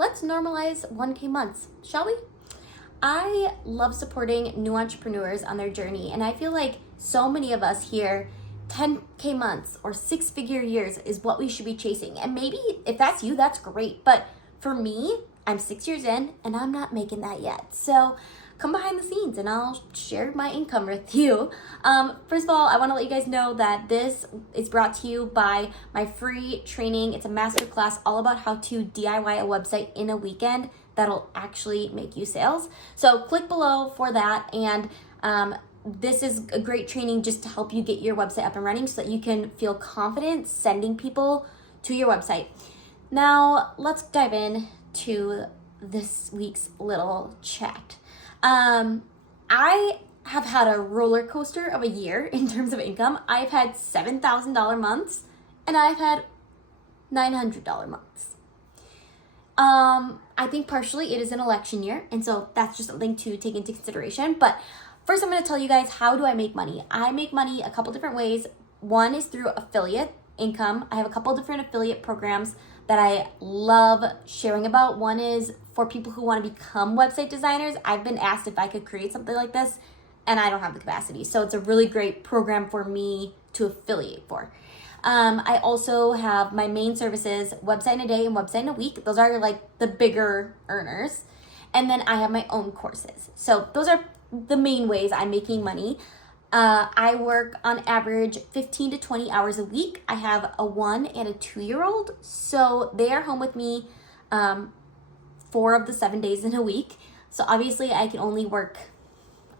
let's normalize 1K months, shall we? I love supporting new entrepreneurs on their journey, and I feel like so many of us here, 10K months or 6-figure years is what we should be chasing. And maybe if that's you, that's great. But for me, I'm 6 years in and I'm not making that yet. So come behind the scenes and I'll share my income with you. First of all, I want to let you guys know that this is brought to you by my free training. It's a masterclass all about how to DIY a website in a weekend that'll actually make you sales. So click below for that, and this is a great training just to help you get your website up and running so that you can feel confident sending people to your website. Now, let's dive in to this week's little chat. I have had a roller coaster of a year in terms of income. I've had $7,000 months and I've had $900 months. I think partially it is an election year, and so that's just something to take into consideration. But first, I'm going to tell you guys, how do I make money? I make money a couple different ways. One is through affiliate income. I have a couple different affiliate programs that I love sharing about. One is for people who want to become website designers. I've been asked if I could create something like this, and I don't have the capacity. So it's a really great program for me to affiliate for. I also have my main services, Website in a Day and Website in a Week. Those are like the bigger earners. And then I have my own courses. So those are the main ways I'm making money. I work on average 15 to 20 hours a week. I have a 1 and a 2-year-old. So they are home with me 4 of the 7 days in a week. So obviously I can only work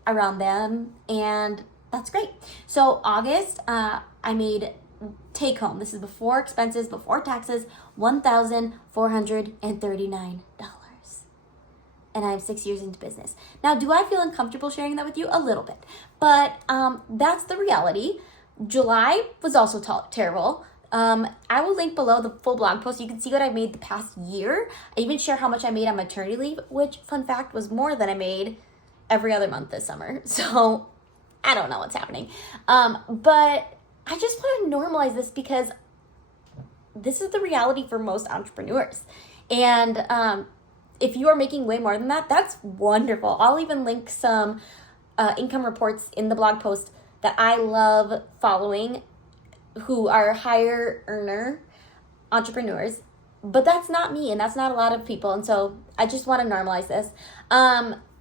around them, and that's great. So August, I made take home, this is before expenses, before taxes, $1,439. And I'm 6 years into business. Now, do I feel uncomfortable sharing that with you? A little bit. But that's the reality. July was also terrible. I will link below the full blog post. You can see what I made the past year. I even share how much I made on maternity leave, which, fun fact, was more than I made every other month this summer. So I don't know what's happening. But I just want to normalize this because this is the reality for most entrepreneurs. And if you are making way more than that, that's wonderful. I'll even link some income reports in the blog post that I love following, who are higher earner entrepreneurs. But that's not me, and that's not a lot of people. And so I just want to normalize this.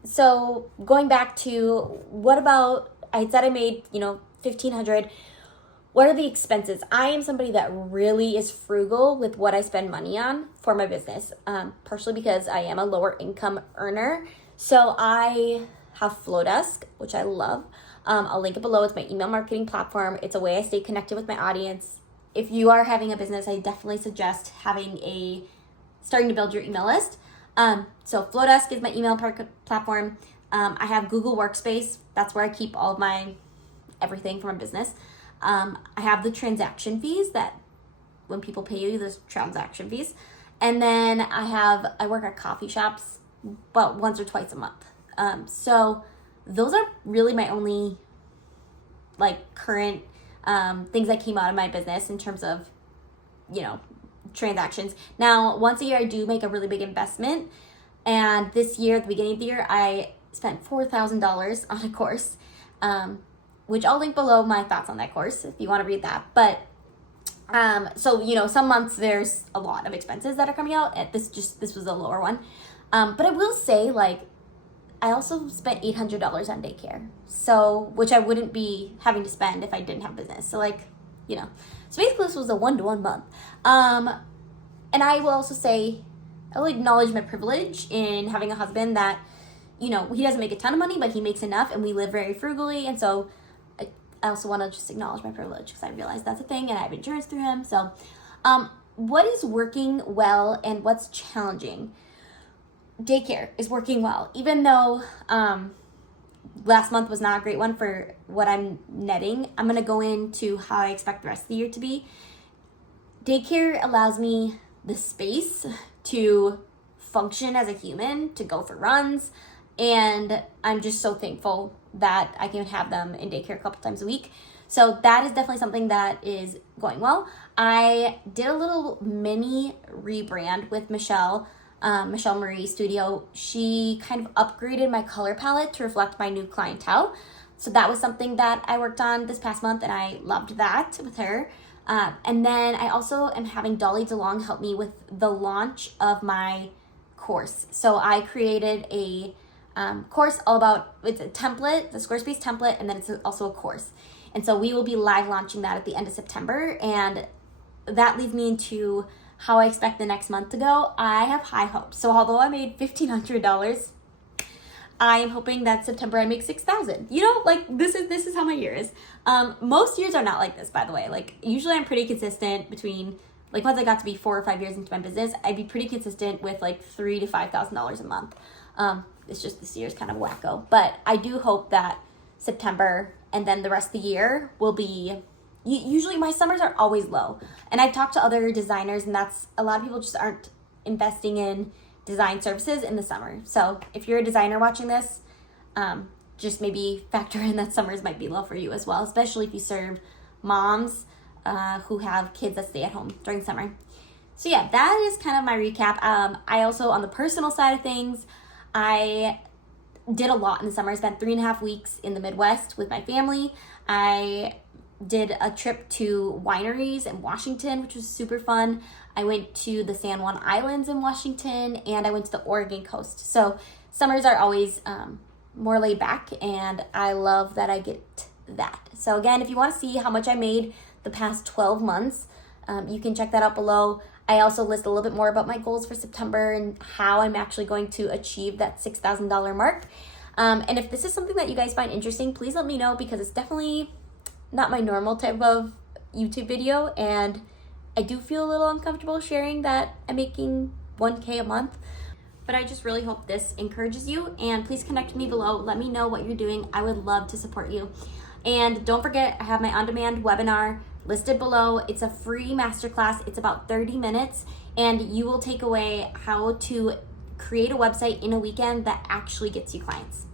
So going back to what about, I said I made, $1,500. What are the expenses? I am somebody that really is frugal with what I spend money on for my business, partially because I am a lower income earner. So I have Flowdesk, which I love. I'll link it below. It's my email marketing platform. It's a way I stay connected with my audience. If you are having a business, I definitely suggest starting to build your email list. So Flowdesk is my email platform. I have Google Workspace. That's where I keep all of my everything for my business. I have the transaction fees that when people pay you, there's transaction fees. And then I work at coffee shops about once or twice a month. So those are really my only current things that came out of my business in terms of, transactions. Now, once a year, I do make a really big investment. And this year, at the beginning of the year, I spent $4,000 on a course, which I'll link below my thoughts on that course if you want to read that. But so some months there's a lot of expenses that are coming out. This was a lower one. But I will say, I also spent $800 on daycare, so which I wouldn't be having to spend if I didn't have business. So so basically this was a 1-to-1 month. And I will also say, I will acknowledge my privilege in having a husband that, he doesn't make a ton of money, but he makes enough, and we live very frugally. And so I also want to just acknowledge my privilege because I realize that's a thing, and I have insurance through him. So what is working well and what's challenging? Daycare is working well, even though last month was not a great one for what I'm netting. I'm going to go into how I expect the rest of the year to be. Daycare allows me the space to function as a human, to go for runs, and I'm just so thankful that I can have them in daycare a couple times a week. So that is definitely something that is going well. I did a little mini rebrand with Michelle Michelle Marie Studio, she kind of upgraded my color palette to reflect my new clientele. So that was something that I worked on this past month, and I loved that with her. And then I also am having Dolly DeLong help me with the launch of my course. So I created a course all about, it's a template, the Squarespace template, and then it's also a course. And so we will be live launching that at the end of September. And that leads me into how I expect the next month to go. I have high hopes. So although I made $1,500, I am hoping that September I make $6,000. You know, like this is how my year is. Most years are not like this, by the way. Like usually I'm pretty consistent between, like once I got to be 4 or 5 years into my business, I'd be pretty consistent with like $3,000 to $5,000 a month. It's just this year's kind of wacko. But I do hope that September and then the rest of the year will be, usually my summers are always low. And I've talked to other designers, and that's, a lot of people just aren't investing in design services in the summer. So if you're a designer watching this, just maybe factor in that summers might be low for you as well, especially if you serve moms who have kids that stay at home during summer. So yeah, that is kind of my recap. I also, on the personal side of things, I did a lot in the summer. I spent 3.5 weeks in the Midwest with my family. I did a trip to wineries in Washington, which was super fun. I went to the San Juan Islands in Washington, and I went to the Oregon coast. So summers are always more laid back, and I love that I get that. So again, if you want to see how much I made the past 12 months, you can check that out below. I also list a little bit more about my goals for September and how I'm actually going to achieve that $6,000 mark. And if this is something that you guys find interesting, please let me know, because it's definitely not my normal type of YouTube video, and I do feel a little uncomfortable sharing that I'm making $1,000 a month. But I just really hope this encourages you, and please connect with me below. Let me know what you're doing. I would love to support you. And don't forget, I have my on-demand webinar listed below. It's a free masterclass. It's about 30 minutes, and you will take away how to create a website in a weekend that actually gets you clients.